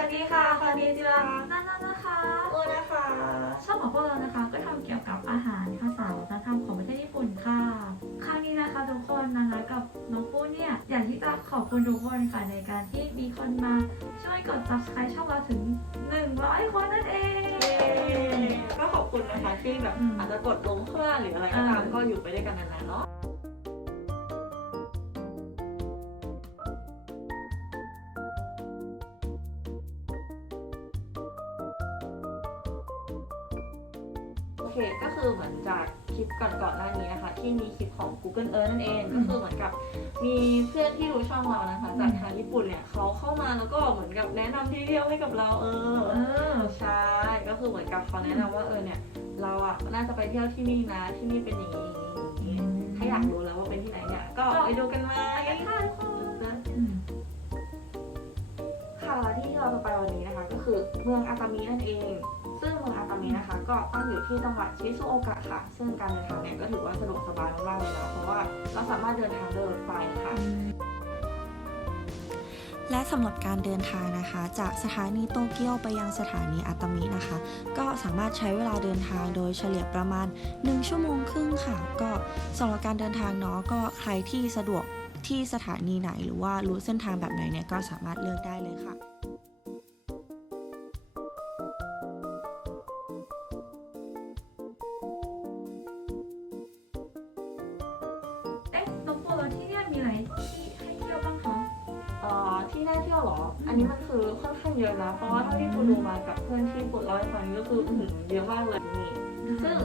วัสดีค่ะคอนนิจิวะนั่นๆนะคะ โอนะคะ ช่องของพวกเรานะคะก็ทำเกี่ยวกับอาหารภาษาวัฒนธรรมของประเทศญี่ปุ่นค่ะ ครั้งนี้นะคะทุกคนนะคะกับน้องปูเนี่ยอยากที่จะขอบคุณทุกคนค่ะในการที่มีคนมาช่วยกด subscribe ช่องเราถึง 100 คนนั่นเอง ก็ขอบคุณนะคะที่แบบอืมอาจจะกดลงเพื่อนหรืออะไรก็ตามเออก็อยู่ไปด้วยกันนานๆเนาะ เค ก็คือเหมือนจากคลิปก่อนๆหน้านี้นะคะ ที่มีคลิปของ Google Earth นั่นเองอืก็มคือเหมือนกับมีเพื่อนที่รู้ช่องเรานะคะ จากทางญี่ปุ่นเนี่ยเขาเข้ามาแล้วก็เหมือนกับแนะนำที่เที่ยวให้กับเราเออเออใช่ก็คือเหมือนกับเขาแนะนำว่าเออเนี่ยเราอะน่าจะไปเที่ยวที่นี่นะที่นี่เป็นอย่างนี้อย่างนี้อย่างนี้ถ้าอยากรู้แล้วว่าเป็นที่ไหนเนี่ยก็ไปดูกันมาไปกันค่ะทุกคนอืมค่ะที่เราจะไปวันนี้นะคะ ก็คือเมืองอาตามินั่นเองซึ่งเมือง ก็ตั้งอยู่ที่จังหวัดชิซุโอกะค่ะ ซึ่งการเดินทางเนี่ยก็ถือว่าสะดวกสบายมากๆเลยนะเพราะว่าเราสามารถเดินทางโดยรถไฟค่ะและสำหรับการเดินทางนะคะ จากสถานีโตเกียวไปยังสถานีอาตามินะคะ ก็สามารถใช้เวลาเดินทางโดยเฉลี่ยประมาณ 1 ชั่วโมงครึ่งค่ะ ก็สำหรับการเดินทางเนาะก็ใครที่สะดวกที่สถานีไหนหรือว่ารู้เส้นทางแบบไหนเนี่ยก็สามารถเลือกได้เลยค่ะ อันนี้มันคือค่อนข้างเยอะนะ เพราะว่าเท่าที่กูดูมากับเพื่อนที่ปวดร้อยฟันก็คืออเยอะมากเลยนี่ ซึ่ง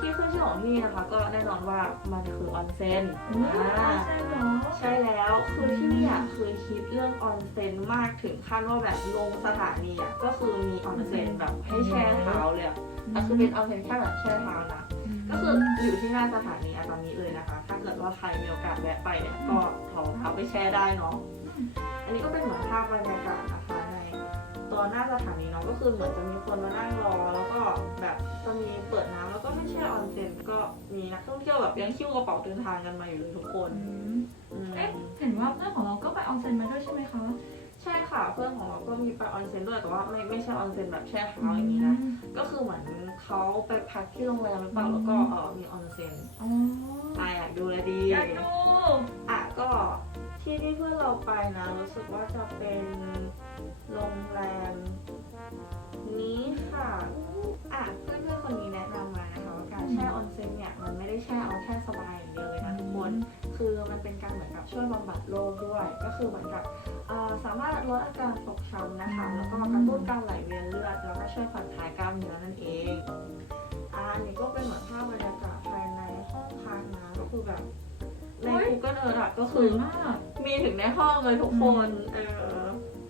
ที่ขึ้นชื่อของที่นี่นะคะ ก็แน่นอนว่ามันคือออนเซ็นอืมอ่าใช่เหรอใช่แล้วคือที่นี่อะคือคิดเรื่องออนเซ็นมากถึงขั้นว่าแบบลงสถานีอะก็คือมีออนเซ็นแบบให้แช่เท้าเลยอะแต่คือเป็นออนเซ็นแค่แบบแช่เท้านะก็คืออยู่ที่หน้าสถานีอาตามิเลยนะคะ ถ้าเกิดว่าใครมีโอกาสแวะไปเนี่ยก็ถอดเท้าไปแช่ได้เนาะ อันนี้ก็เป็นเหมือนภาพบรรยากาศนะคะในตอนหน้าสถานีเนาะก็คือเหมือนจะมีคนมานั่งรอ แล้วก็แบบจะมีเปิดน้ำแล้วก็ไม่แช่ออนเซ็นก็มีนักท่องเที่ยวแบบยังคิ้วกระเป๋าเดินทางกันมาอยู่เลยทุกคนอืมอืมเอ๊ะเห็นว่าเพื่อนของเราก็ไปออนเซ็นมาด้วยใช่ไหมคะใช่ค่ะเพื่อนของเราก็มีไปออนเซ็นด้วยแต่ว่าไม่ไม่ใช่ออนเซ็นแบบแช่เท้าอย่างนี้นะก็คือเหมือนเขาไปพักที่โรงแรมหรือเปล่าแล้วก็เออมีออนเซ็นอ๋ออะอยากดูเลยดีอยากดู อะก็ ที่ที่เพื่อนเราไปนะ รู้สึกว่าจะเป็นโรงแรมนี้ค่ะอะเพื่อนเพื่อนๆคนนี้แนะนำมานะคะว่าการแช่ออนเซ็นเนี่ยมันไม่ได้แช่เอาแค่สบายอย่างเดียวเลยนะทุกคนคือมันเป็นการเหมือนกับช่วยบำบัดโรคด้วย ก็คือเหมือนกับเอ่อสามารถลดอาการฟกช้ำนะคะ แล้วก็กระตุ้นการไหลเวียนเลือดแล้วก็ช่วยผ่อนคลายกล้ามเนื้อนั่นเองอ่าอันนี้ก็เป็นเหมือนภาพบรรยากาศภายในห้องพักนะก็คือแบบใน Google Earth อะก็สคืวยอมาก มีถึงในห้องเลยทุกคน เออ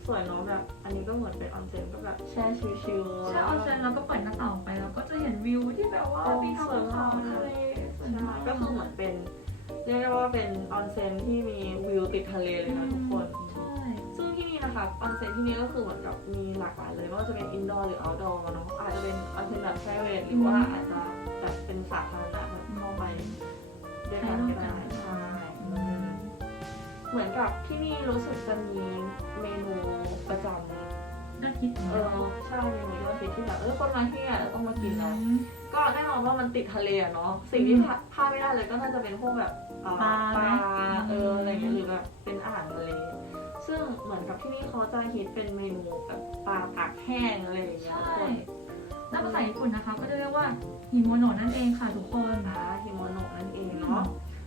สวยเนาะแบบ อันนี้ก็เหมือนเป็นออนเซ็นก็แบบแช่ชิลๆใช่ออนเซ็นแล้วก็เปิดหน้าต่างออกไปแล้วก็จะเห็นวิวที่แบบว่ามีทางภูเขาทะเลสวยใช่มากก็คือเหมือนเป็นเรียกได้ว่าเป็นออนเซ็นที่มีวิวติดทะเลเลยนะทุกคนใช่ซึ่งที่นี่นะคะออนเซ็นที่นี่ก็คือเหมือนกับมีหลากหลายเลยไม่ว่าจะเป็นอินดอร์หรือเอาท์ดอร์เนาะอาจจะเป็นออนเซ็นแบบแช่เวทหรือว่าอาจจะแบบเป็นสาธารณะแบบเข้าไปด้วยกันก็ได้ใช่อืม เหมือนกับที่นี่รู้สึกจะมีเมนูประจำน่าคิดเออใช่เมนูยอดฮิตที่แบบเออคนมาที่เนี่ยต้องมากินนะก็แน่นอนว่ามันติดทะเลอะเนาะสิ่งที่พลาพลาดไม่ได้เลยก็น่าจะเป็นพวกแบบเอ่อปลาเอออะไรอย่างเงี้ยหรือแบบเป็นอาหารทะเลซึ่งเหมือนกับที่นี่เขาจะฮิตเป็นเมนูแบบปลาตากแห้งอะไรอย่างเงี้ยใช่ทุกคนแล้วภาษาญี่ปุ่นนะคะ ก็จะเรียกว่าฮิโมโนะนั่นเองค่ะทุกคนปลาฮิโมโนะนั่นเองเนาะ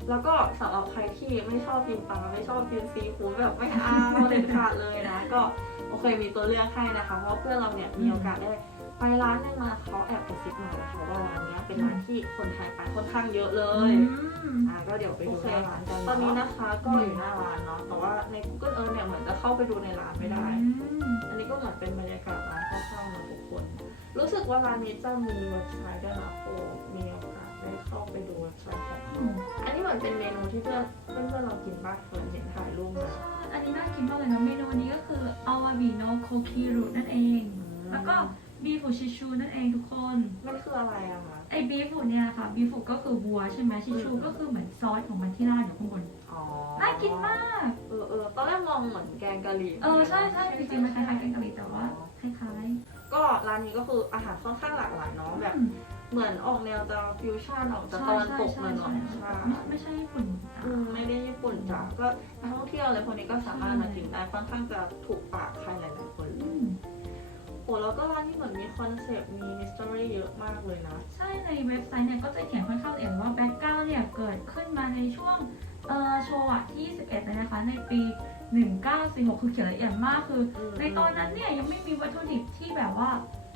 แล้วก็สำหรับใครที่ไม่ชอบกินปลาไม่ชอบกินซีฟู้ดแบบไม่เอาเด็ดขาดเลยนะ ก็โอเคมีตัวเลือกให้นะคะ เพราะเพื่อนเราเนี่ยมีโอกาสได้ไปร้านหนึงมาเขาแอบกระซิบมานะคะว่าร้านเนี้ยเป็นร้านที่คนไทยไปค่อนข้างเยอะเลยอืมอ่าก็เดี๋ยวไปดูหน้าร้านกันโอเคตอนนี้นะคะก็อยู่หน้าร้านเนาะแต่ว่าใน Google Earth เนี่ยเหมือนจะเข้าไปดูในร้านไม่ได้อืมอันนี้ก็เหมือนเป็นบรรยากาศร้านคร่าวๆนะทุกคน รู้สึกว่าร้านนี้จะมีเว็บไซต์ด้วยนะโอ้มีโอกาสได้ เข้าไปดูเว็บไซต์ของเขาอันนี้เหมือนเป็นเมนูที่เพื่อนเพื่อนๆเรากินบ้างเหมือนเห็นถ่ายรูปมาใช่อันนี้น่ากินมากเลยนะเมนูนี้ก็คืออาวาบิโนโคคิรุนั่นเอง แล้วก็บีฟูชิชูนั่นเองทุกคน มันคืออะไรอะคะไอ้บีฟูเนี่ยค่ะบีฟูก็คือวัวใช่ไหมชิชูอืมก็คือเหมือนซอสของมันที่ราดอยู่ข้างบนอ๋อน่ากินมาก เออเออตอนแรกมองเหมือนแกงกะหรี่ เออใช่ใช่จริงๆมันคล้ายๆแกงกะหรี่แต่ว่าคล้ายก็ร้านนี้ก็คืออาหารค่อนข้างหลากหลายเนาะๆแบบอืม เหมือนออกแนวจะฟิวชั่นออกจากตะวันตกหน่อยหน่อยๆใช่ไม่ไม่ใช่ญี่ปุ่นอืมไม่ได้ญี่ปุ่นจ้ะก็นักท่องเที่ยวอะไรพวกนี้ก็สามารถมากินได้ค่อนข้างจะถูกปากใครหลายๆคนเลอืยมโอ้แล้วก็ร้านนี้เหมือนมีคอนเซปต์มีมิส t ต r y เยอะมากเลยนะใช่ในเว็บไซต์เนี่ยก็จะเขียนค่อนข้างละเอียดว่าแบ็กกราวเนี่ยเกิดขึ้นมาในช่วงเอ่อโชว์อะที่ 21เลยนะคะในปี 1946 คือเขียนละเอียดมากคือ ในตอนนั้นเนี่ยยังไม่มีวัตถุดิบที่แบบว่า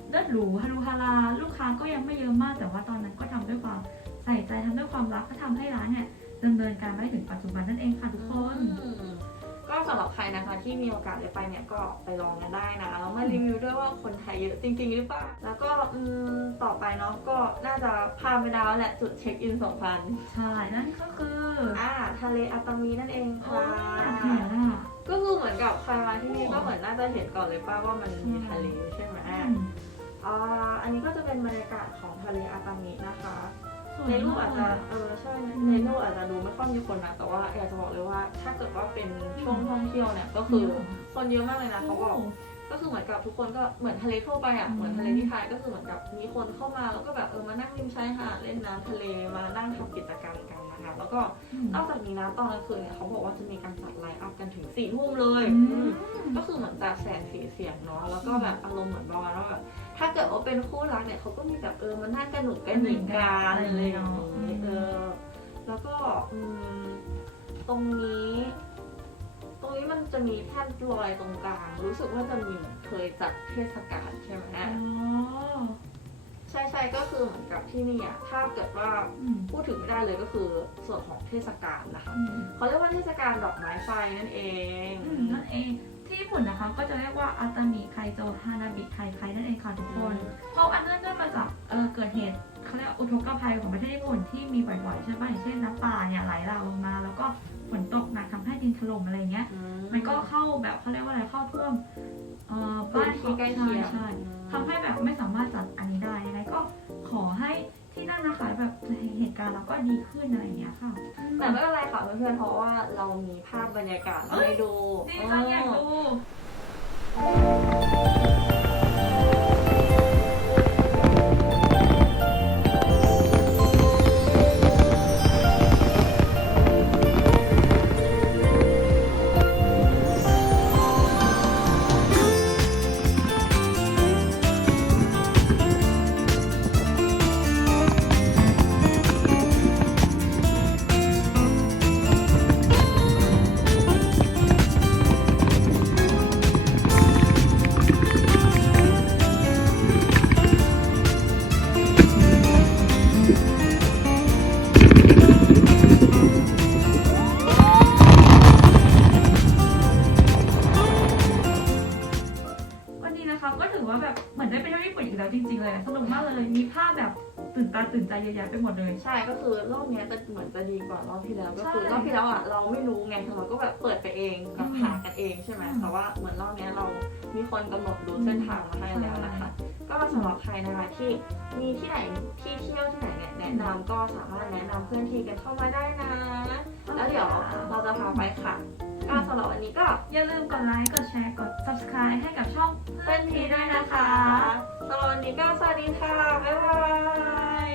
เลิศหรูฮารุฮาราลูก ความรักก็ทำให้ร้านเนี่ยดำเนินการมาได้ถึงปัจจุบันนั่นเองค่ะทุกคนอืมก็สำหรับใครนะคะที่มีโอกาสได้ไปเนี่ยก็ไปลองกันได้นะแล้วมารีวิวด้วยว่าคนไทยเยอะจริง ๆ หรือเปล่า แล้วก็อืมต่อไปเนาะก็น่าจะพาไปดาวแหละจุดเช็คอินสองพันใช่นั่นก็คืออ่าทะเลอาตามีนั่นเองโอ้ค่ะยอยากเห็นอะก็คือเหมือนกับใครมาที่นี่ก็เหมือนน่าจะเห็นก่อนเลยป้าว่ามันมีทะเลใช่ไหมอืมอ่าอันนี้ก็จะเป็นบรรยากาศของทะเลอาตามินะคะสวย ในรูปมอาจกจะเลยเออใช่อืมในรูปอาจจะดูไม่ค่อยมีคนนะแต่ว่าอยากจะบอกเลยว่า ถ้าเกิดว่าเป็นช่วงท่องเที่ยวเนี่ยก็คือคนเยอะมากเลยนะเขาบอกก็คือเหมือนกับทุกคนก็เหมือนทะเลทั่วไปอะอืมเหมือนทะเลที่ไทยก็คือเหมือนกับมีคนเข้ามาแล้วก็แบบเออมานั่งริมชายหาดเล่นน้ำทะเลมานั่งทำกิจกรรมกันนะ คะแล้วก็อืมนอกจากนี้นะตอนกลางคืนเนี่ยเขาบอกว่าจะมีการจัดไลฟ์อัพกันถึงสี่ทุ่มเลยอือืมมก็คือเหมือนจากแสงสีเสียงเนาะแล้วก็แบบอารมณ์เหมือนประมาณว่าแบบถ้าเกิดว่าเป็นคู่รักเนี่ยเขาก็มีแบบเออมันน่ากระหนุกกระหนิงกันอะไรอย่างนี้เออแล้วก็อืมตรงนี้ ตรงนี้มันจะมีแท่นลอยตรงกลาง รู้สึกว่าจะมีเหมือนเคยจัดเทศกาลใช่ไหม อ๋อใช่ใช่ก็คือเหมือนกับที่นี่อะถ้าเกิดว่าอืมพูดถึงไม่ได้เลยก็คือส่วนของเทศกาลนะคะอืมเขาเรียกว่าเทศกาลดอกไม้ไฟนั่นเองอืมนั่นเองที่ญี่ปุ่นนะคะก็จะเรียกว่าอาตามิไคโจฮานาบิไคไคนั่นเองค่ะทุกคนเพราะอันเนื่องด้วยมาจากเออเกิดเหตุเขาเรียกว่าอุทกภัยของประเทศญี่ปุ่นที่มีบ่อยๆใช่ป่ะอย่างเช่นน้ำป่าเนี่ยไหลหลากลงมา แล้วก็ฝนตกหนักทำให้ดินถล่มอะไรเงี้ยอืมันก็เข้าแบบเขาเรียกว่าอะไรเข้าท่วมเอ่อบ้านที่ใกล้เคียงใช่ใช่ ทำให้แบบไม่สามารถจัดอันนี้ได้ยังไงก็ขอให้ที่นั่นนะคะแบบเหตุการณ์เราก็ดีขึ้นอะไรอย่างเงี้ยค่ะ แต่ไม่เป็นไรค่ะเพื่อนๆเพราะว่าเรามีภาพบรรยากาศมาให้ดูดีจังอยากดู ตื่นตาตื่นใจเยอะแยะไปหมดเลย ใช่ก็คือรอบเนี้ยจะเหมือนจะดีกว่ารอบที่แล้ว ก็คือใช่รอบที่แล้วอะเราไม่รู้ไงเราก็แบบเปิดไปเองกับอืมหากันเองใช่ไหมอืมแต่ว่าเหมือนรอบเนี้ยเรามีคนกำหนดรูทเส้นทางมาให้แล้วนะคะ ก็สำหรับใครนะคะที่มีที่ไหนที่เที่ยวที่ไหนเนี่ยแนะนำก็สามารถแนะนำเพื่อนทีกันเข้ามาได้นะ แล้วเดี๋ยวเราจะพาไปค่ะ ก็สำหรับวันนี้ก็อย่าลืมกดไลค์ กดแชร์ กด subscribe ให้กับช่องเพื่อนทีด้วยนะคะสำหรับวันนี้ก็สวัสดีค่ะ บ๊ายบาย